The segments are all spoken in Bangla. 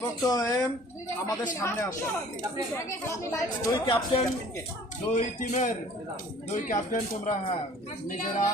বিভক্ত হয়ে আমাদের সামনে আসে দুই ক্যাপ্টেন, দুই টিমের দুই ক্যাপ্টেন। তোমরা হ্যাঁ নিজেরা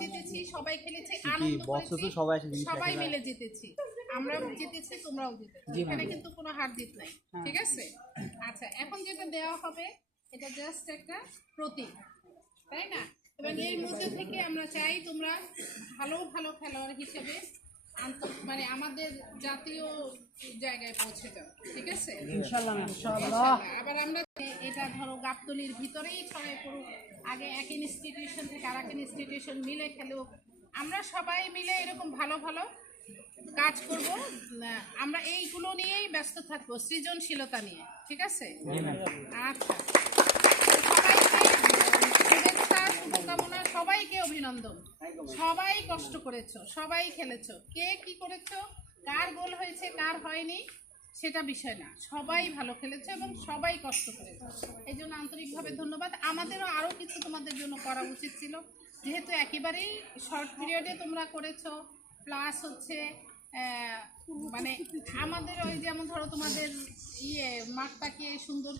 জিতেছি, সবাই খেলেছে, সবাই মিলে জিতেছি, আমরাও জিতেছি, তোমরাও জিতেছো। এখানে কিন্তু কোনো হার জিত নাই, ঠিক আছে? আচ্ছা, এখন যেটা দেওয়া হবে এটা জাস্ট একটা প্রতীক, তাই না? এবং এর মধ্যে থেকে আমরা চাই তোমরা ভালো ভালো খেলোয়াড় হিসেবে মানে আমাদের জাতীয় জায়গায় পৌঁছে যাও, ঠিক আছে? ইনশাআল্লাহ। আবার আমরা এটা ধরো গাবতলির ভিতরেই ছড়াই পড়ুক, আগে এক ইনস্টিটিউশন থেকে আর এক ইনস্টিটিউশন মিলে খেলুক, আমরা সবাই মিলে এরকম ভালো ভালো কাজ করব। আমরা এইগুলো নিয়েই ব্যস্ত থাকবো, সৃজনশীলতা নিয়ে, ঠিক আছে? আচ্ছা, শুভকামনা, সবাইকে অভিনন্দন। সবাই কষ্ট করেছো, সবাই খেলেছো, কে কি করেছো, কার গোল হয়েছে কার হয়নি সেটা বিষয় না, সবাই ভালো খেলেছো এবং সবাই কষ্ট করেছো। এই জন্য আন্তরিকভাবে ধন্যবাদ। আমাদেরও আরও কিছু তোমাদের জন্য করা উচিত ছিল, যেহেতু একেবারেই শর্ট পিরিয়ডে তোমরা করেছো, প্লাস হচ্ছে মানে আমাদের ওই যেমন ধরো তোমাদের মাঠটাকে সুন্দর